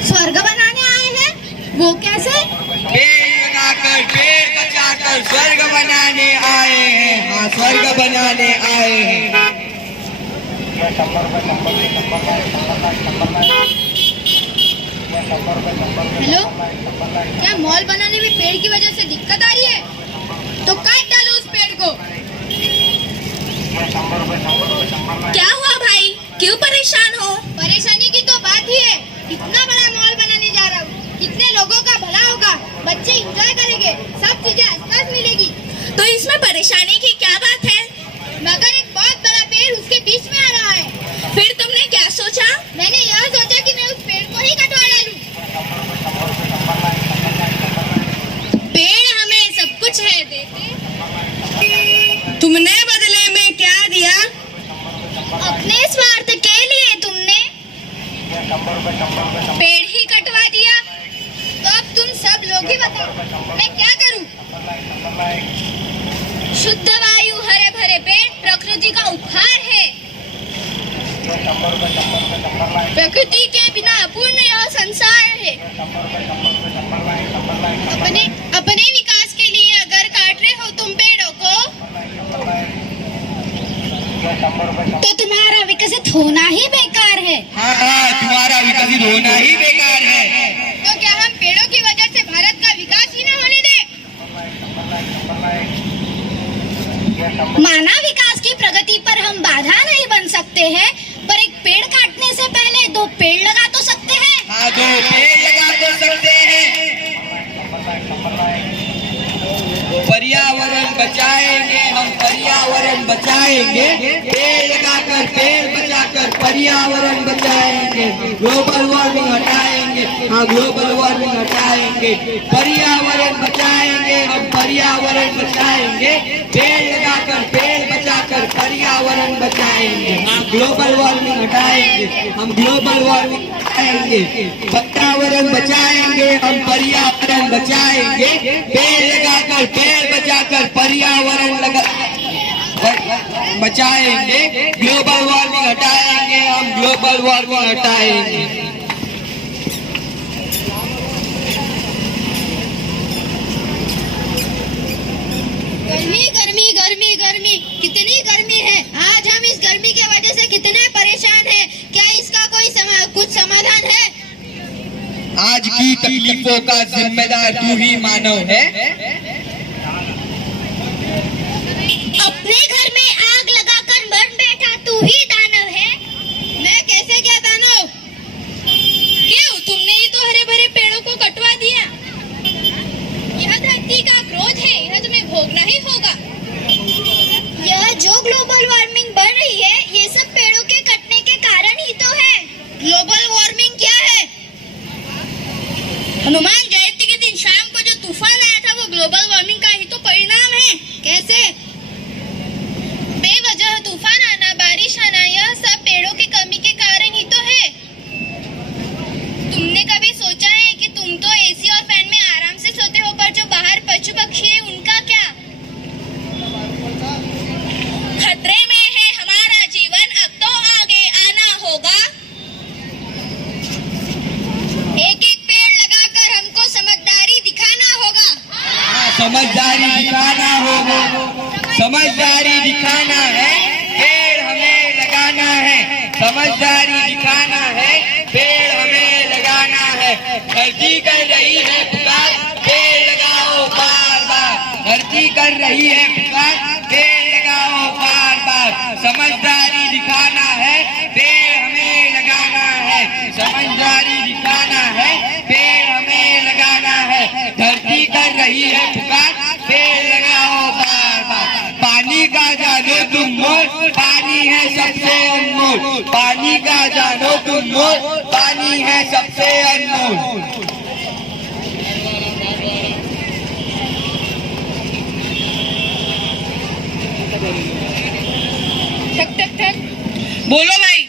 स्वर्ग बनाने आए हैं, वो कैसे? पेड़ लगाकर पेड़ बचाकर स्वर्ग बनाने आए हैं। हाँ, स्वर्ग बनाने आए हैं। हेलो, क्या मॉल बनाने में पेड़ की वजह से दिक्कत आ रही है? तो काट डालो उस पेड़ को। क्या हुआ भाई, क्यों परेशान हो? परेशानी की तो बात ही है, इतना बड़ा मॉल बनाने जा रहा हूँ, कितने लोगों का भला होगा, बच्चे एंजॉय करेंगे, सब चीजें आसपास मिलेगी। तो इसमें परेशानी की क्या बात है? मगर एक बहुत बड़ा पेड़ उसके बीच में आ रहा है। फिर तुमने क्या सोचा? मैंने यह सोचा कि मैं उस पेड़ को ही कटवा डालूं। पेड़ हमें सब कुछ है देते, तुमने बदले में क्या दिया? अपने स्वार्थ के लिए तुमने पेड़ ही कटवा दिया। तो अब तुम सब लोग ही बताओ, मैं क्या करूं? शुद्ध वायु, हरे भरे पेड़ प्रकृति का उपहार है। प्रकृति के बिना अपूर्ण यह संसार है। अपने विकास के लिए अगर काट रहे हो तुम पेड़ों को, तो तुम्हारा विकसित होना ही बेकार है। हाँ हाँ, तुम्हारा विकसित होना ही बेकार है। तो क्या हम पेड़ों की वजह से भारत का विकास ही न होने दें? मानव विकास की प्रगति पर हम बाधा नहीं बन सकते हैं, पर एक पेड़ काटने से पहले 2 पेड़ लगा तो सकते हैं। हाँ, 2 पेड़ लगा तो सकते हैं। पर्यावरण बचाएंगे हम, पर्यावरण बचाएंगे। पेड़ लगाकर पेड़ बचाकर पर्यावरण बचाएंगे। ग्लोबल वार्मिंग हटाएंगे। हाँ, ग्लोबल वार्मिंग हटाएंगे। पर्यावरण बचाएंगे हम, पर्यावरण बचाएंगे। पेड़ लगाकर पेड़ बचाकर पर्यावरण बचाएंगे। हाँ, ग्लोबल वार्मिंग हटाएंगे हम, ग्लोबल वार्मिंग हटाएंगे। पर्यावरण बचाएंगे हम, पर्यावरण बचाएंगे। पेड़ लगाकर पेड़ बचाकर पर्यावरण बचाएंगे। ग्लोबल वार्मिंग हटाएंगे हम, ग्लोबल वार्मिंग हटाएंगे। गर्मी गर्मी गर्मी गर्मी, कितनी गर्मी है। आज हम इस गर्मी की वजह से कितने परेशान हैं। क्या इसका कोई कुछ समाधान है? आज की तकलीफों का जिम्मेदार तू ही मानव है। अपने घर में आग लगाकर मर बैठा तू ही दानव है। मैं कैसे क्या दानव? क्यों, तुमने ही तो हरे भरे पेड़ों को कटवा दिया। यह धरती का क्रोध है, यह तुम्हें भोगना ही होगा। यह जो ग्लोबल वार्मिंग बढ़ रही है, ये सब पेड़ों के कटने के कारण ही तो है। ग्लोबल वार्मिंग क्या है? हनुमान जयंती के दिन शाम को जो तूफान आया था, वो ग्लोबल वार्मिंग का ही तो परिणाम है। कैसे? बेवजह तूफान आना, बारिश आना, यह सब पेड़ों की कमी के कारण ही तो है। तुमने कभी सोचा है कि तुम तो एसी और फैन में आराम से सोते हो, पर जो बाहर पशु पक्षी है उनका क्या? खतरे में है हमारा जीवन, अब तो आगे आना होगा। एक एक पेड़ लगाकर हमको समझदारी दिखाना होगा। हाँ, समझदारी दिखाना होगा। समझदारी दिखाना है, पेड़ हमें लगाना है। समझदारी दिखाना है, पेड़ हमें लगाना है। धरती कर रही है पुकार, पेड़ लगाओ बार बार। धरती कर रही है पुकार, पेड़ लगाओ बार बार। समझदारी दिखाना है, पेड़ हमें लगाना है। समझदारी दिखाना है, पेड़ हमें लगाना है। धरती कर रही है पुकार, पेड़ लगाओ बार बार। पानी का जानो तुम मोल, पानी है सबसे अनमोल। पानी का जानो तुम मोल, पानी है सबसे अनमोल। ठक ठक ठक। बोलो भाई।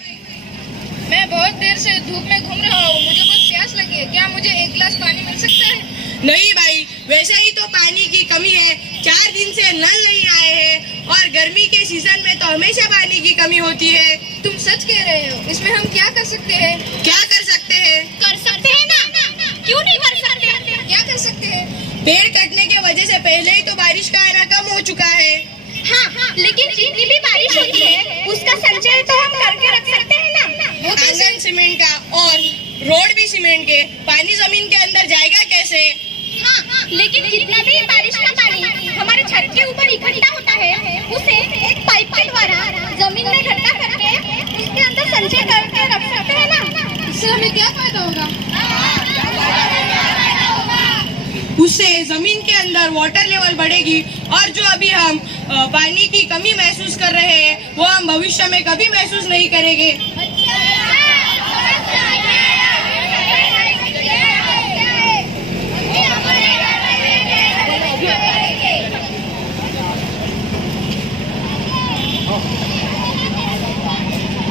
मैं बहुत देर से धूप में घूम रहा हूँ, मुझे बहुत प्यास लगी है। क्या मुझे एक गिलास पानी मिल सकता है? नहीं भाई, वैसे ही तो पानी की कमी है, 4 दिन से नल नहीं आए हैं और गर्मी के सीजन में तो हमेशा पानी की कमी होती है। तुम सच कह रहे हो। इसमें हम क्या कर सकते हैं? क्या कर सकते हैं? कर सकते हैं ना, क्यों नहीं कर सकते? क्या कर सकते हैं? पेड़ कटने के वजह से पहले ही तो बारिश का आना कम हो चुका है। हाँ, लेकिन जितनी भी बारिश होती है उसका संचय तो हम करके रख सकते हैं ना। वो कैसे? आंगन सीमेंट का और रोड भी सीमेंट के, पानी जमीन के अंदर जाएगा कैसे? हाँ, लेकिन जितना भी बारिश का पानी हमारे छत के ऊपर इकट्ठा होता है उसे एक पाइप के द्वारा जमीन में इकट्ठा करके उसके अंदर संचय करके रख सकते हैं ना। इससे हमें क्या फायदा होगा? उससे जमीन के अंदर वाटर लेवल बढ़ेगी और जो अभी हम पानी की कमी महसूस कर रहे हैं वो हम भविष्य में कभी महसूस नहीं करेंगे।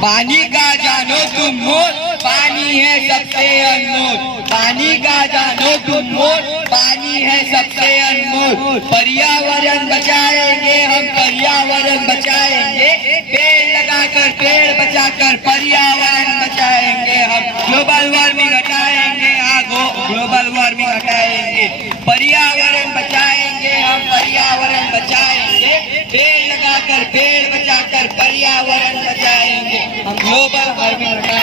पानी का जानो तुम मोल, पानी है सबसे अनमोल। पानी का जानो तुम मोल, पानी है सबसे अनमोल। पर्यावरण बचाएंगे हम, पर्यावरण बचाएंगे। पेड़ लगाकर, पेड़ बचाकर पर्यावरण बचाएंगे हम। ग्लोबल वार्मिंग हटाएंगे, ग्लोबल वार्मिंग हटाएंगे। पर्यावरण बचाएंगे हम, पर्यावरण बचाएंगे। पेड़ लगाकर, पेड़ बचाकर पर्यावरण बचाएंगे हम। ग्लोबल वार्मिंग हटाएंगे।